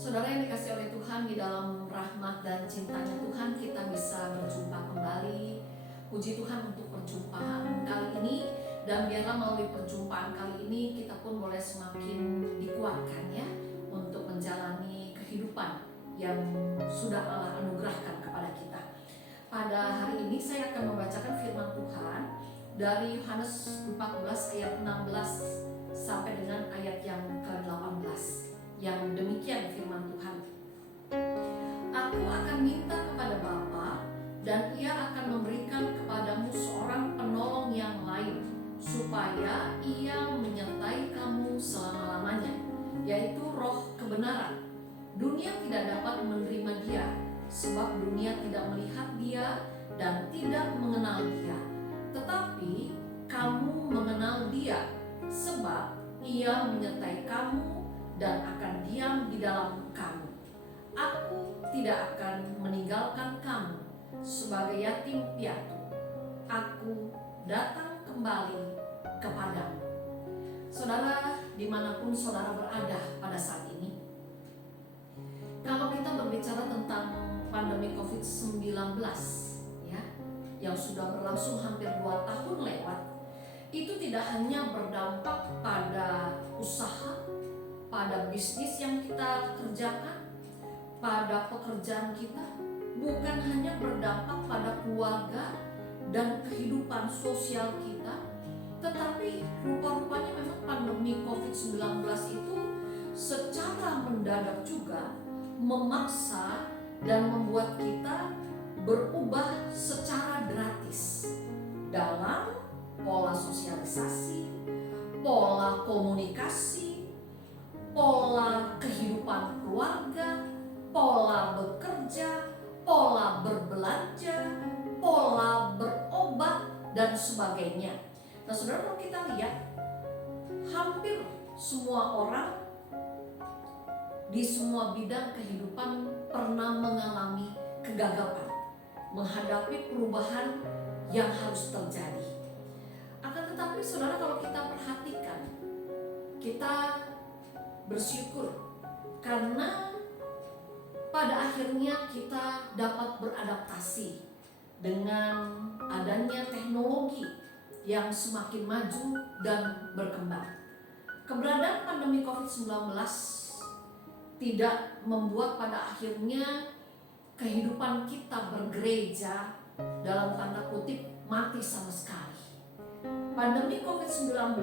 Saudara yang dikasih oleh Tuhan, di dalam rahmat dan cintanya Tuhan kita bisa berjumpa kembali. Puji Tuhan untuk perjumpaan kali ini, dan biarlah melalui perjumpaan kali ini kita pun boleh semakin dikuatkan ya untuk menjalani kehidupan yang sudah Allah anugerahkan kepada kita. Pada hari ini saya akan membacakan firman Tuhan dari Yohanes 14 ayat 16 sampai dengan ayat yang ke-18. Yang demikian firman Tuhan. Aku akan minta kepada Bapa, dan Ia akan memberikan kepadamu seorang penolong yang lain, supaya Ia menyertai kamu selama-lamanya, yaitu Roh kebenaran. Dunia tidak dapat menerima Dia, sebab dunia tidak melihat Dia dan tidak mengenal Dia. Tetapi kamu mengenal Dia, sebab Ia menyertai kamu dan akan diam di dalam kamu. Aku tidak akan meninggalkan kamu sebagai yatim piatu. Aku datang kembali kepadamu. Saudara, dimanapun saudara berada pada saat ini, kalau kita berbicara tentang pandemi COVID-19 ya, yang sudah berlangsung hampir 2 tahun lewat, itu tidak hanya berdampak pada usaha, pada bisnis yang kita kerjakan, pada pekerjaan kita, bukan hanya berdampak pada keluarga dan kehidupan sosial kita, tetapi rupa-rupanya memang pandemi COVID-19 itu secara mendadak juga memaksa dan membuat kita berubah secara gratis dalam pola sosialisasi, pola komunikasi, pola kehidupan keluarga, pola bekerja, pola berbelanja, pola berobat, dan sebagainya. Nah saudara, kalau kita lihat, hampir semua orang di semua bidang kehidupan pernah mengalami kegagalan, menghadapi perubahan yang harus terjadi. Akan tetapi saudara, kalau kita perhatikan, kita bersyukur karena pada akhirnya kita dapat beradaptasi dengan adanya teknologi yang semakin maju dan berkembang. Keberadaan pandemi COVID-19 tidak membuat pada akhirnya kehidupan kita bergereja dalam tanda kutip mati sama sekali. Pandemi COVID-19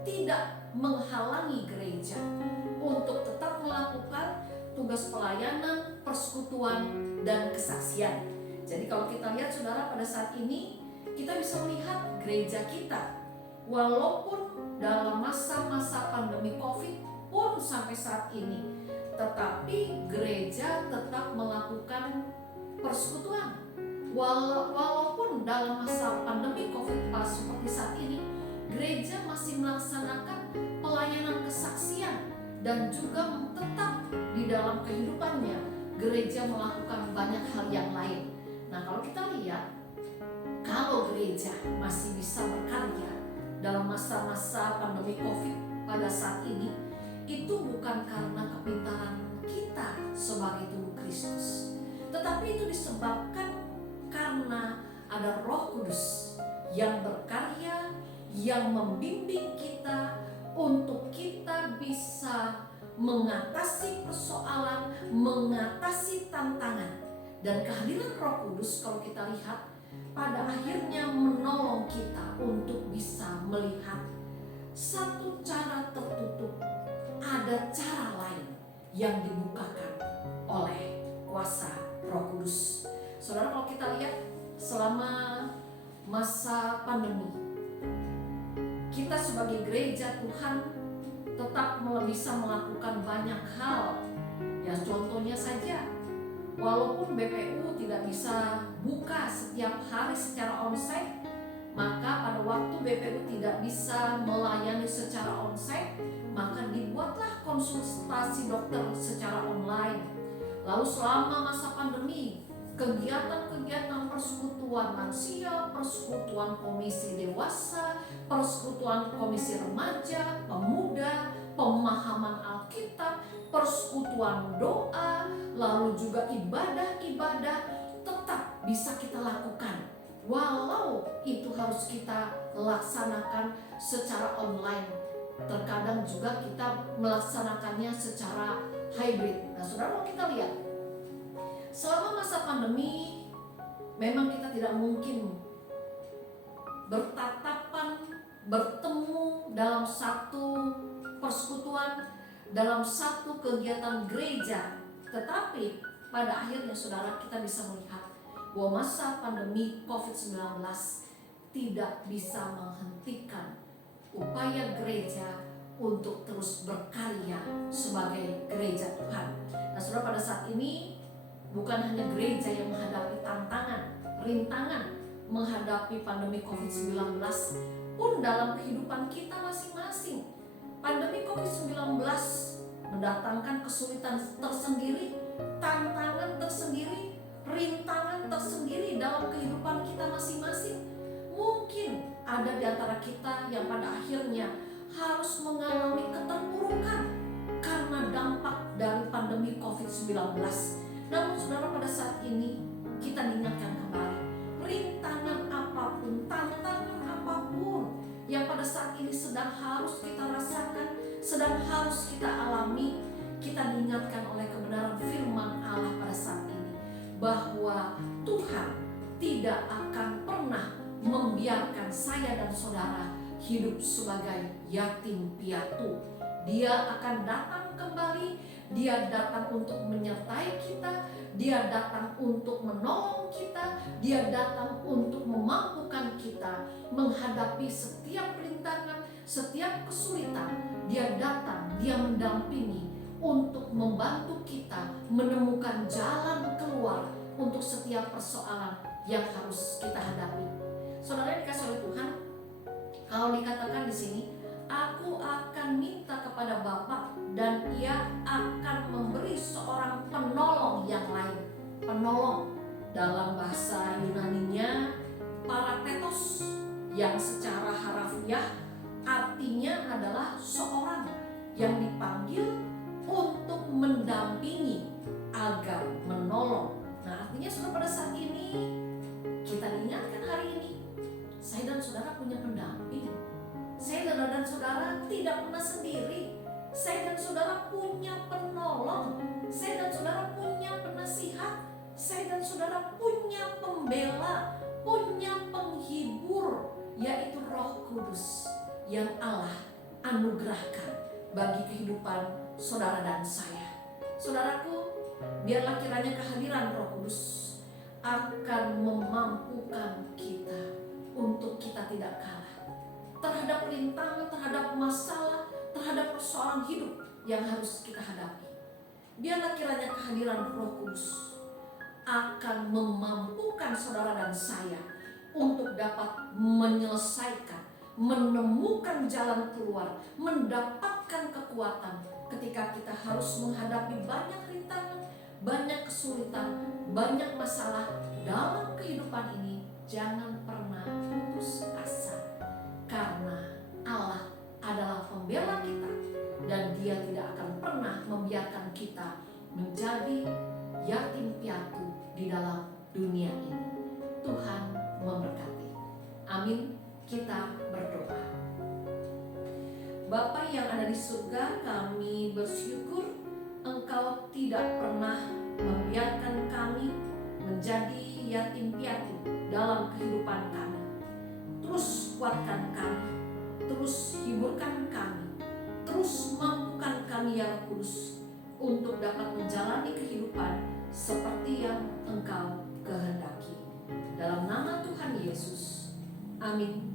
tidak menghalangi gereja untuk tetap melakukan tugas pelayanan, persekutuan, dan kesaksian. Jadi kalau kita lihat saudara, pada saat ini kita bisa melihat gereja kita, walaupun dalam masa-masa pandemi COVID pun sampai saat ini, tetapi gereja tetap melakukan persekutuan. Walaupun dalam masa pandemi COVID seperti saat ini, gereja masih melaksanakan pelayanan kesaksian, dan juga tetap di dalam kehidupannya gereja melakukan banyak hal yang lain. Nah kalau kita lihat, kalau gereja masih bisa berkarya dalam masa-masa pandemi COVID pada saat ini, itu bukan karena kepintaran kita sebagai tubuh Kristus, tetapi itu disebabkan karena ada Roh Kudus yang berkarya, yang membimbing kita untuk kita bisa mengatasi persoalan, mengatasi tantangan. Dan kehadiran Roh Kudus kalau kita lihat pada akhirnya menolong kita untuk bisa melihat satu cara tertutup, ada cara lain yang dibukakan oleh kuasa Roh Kudus. Saudara, kalau kita lihat selama masa pandemi, kita sebagai gereja Tuhan tetap bisa melakukan banyak hal. Ya contohnya saja, walaupun BPU tidak bisa buka setiap hari secara onsite, maka pada waktu BPU tidak bisa melayani secara onsite, maka dibuatlah konsultasi dokter secara online. Lalu selama masa pandemi, kegiatan-kegiatan persekutuan lansia, persekutuan komisi dewasa, persekutuan komisi remaja, pemuda, pemahaman Alkitab, persekutuan doa, lalu juga ibadah-ibadah tetap bisa kita lakukan. Walau itu harus kita laksanakan secara online, terkadang juga kita melaksanakannya secara hybrid. Nah, saudara, kita lihat selama masa pandemi memang kita tidak mungkin bertatapan, bertemu dalam satu persekutuan, dalam satu kegiatan gereja. Tetapi pada akhirnya saudara, kita bisa melihat bahwa masa pandemi COVID-19 tidak bisa menghentikan upaya gereja untuk terus berkarya sebagai gereja Tuhan. Nah, saudara, pada saat ini bukan hanya gereja yang menghadapi tantangan, rintangan menghadapi pandemi COVID-19, pun dalam kehidupan kita masing-masing. Pandemi COVID-19 mendatangkan kesulitan tersendiri, tantangan tersendiri, rintangan tersendiri dalam kehidupan kita masing-masing. Mungkin ada di antara kita yang pada akhirnya harus mengalami keterpurukan karena dampak dari pandemi COVID-19. Namun saudara, pada saat ini kita diingatkan kembali, rintangan apapun, tantangan apapun yang pada saat ini sedang harus kita rasakan, sedang harus kita alami, kita diingatkan oleh kebenaran firman Allah pada saat ini bahwa Tuhan tidak akan pernah membiarkan saya dan saudara hidup sebagai yatim piatu. Dia akan datang kembali, Dia datang untuk menyertai kita, Dia datang untuk menolong kita, Dia datang untuk memampukan kita menghadapi setiap rintangan, setiap kesulitan. Dia datang, Dia mendampingi untuk membantu kita menemukan jalan keluar untuk setiap persoalan yang harus kita hadapi. Saudara yang dikasihi oleh Tuhan, kalau dikatakan di sini, aku akan minta kepada Bapa dan Ia akan memberi seorang penolong yang lain. Penolong dalam bahasa Yunaninya paraketos, yang secara harafiah artinya adalah seorang yang dipanggil untuk mendampingi agar menolong. Nah, artinya saudara, pada saat ini kita diingatkan hari ini, saya dan saudara punya pendamping. Saya dan saudara tidak pernah sendiri. Saya dan saudara punya penolong. Saya dan saudara punya penasihat. Saya dan saudara punya pembela, punya penghibur, yaitu Roh Kudus yang Allah anugerahkan bagi kehidupan saudara dan saya. Saudaraku, biarlah kiranya kehadiran Roh Kudus akan memampukan kita untuk kita tidak kalah terhadap rintangan, terhadap masalah, terhadap persoalan hidup yang harus kita hadapi. Biarlah kiranya kehadiran Roh Kudus akan memampukan saudara dan saya untuk dapat menyelesaikan, menemukan jalan keluar, mendapatkan kekuatan ketika kita harus menghadapi banyak rintangan, banyak kesulitan, banyak masalah dalam kehidupan ini. Jangan pernah putus asa, karena Allah adalah pembela kita dan Dia tidak akan pernah membiarkan kita menjadi yatim piatu di dalam dunia ini. Tuhan memberkati. Amin. Kita berdoa. Bapa yang ada di surga, kami bersyukur Engkau tidak pernah membiarkan kami menjadi yatim piatu dalam kehidupan kami. Terus kuatkan kami, terus hiburkan kami, terus mampukan kami ya Roh Kudus untuk dapat menjalani kehidupan seperti yang Engkau kehendaki. Dalam nama Tuhan Yesus, amin.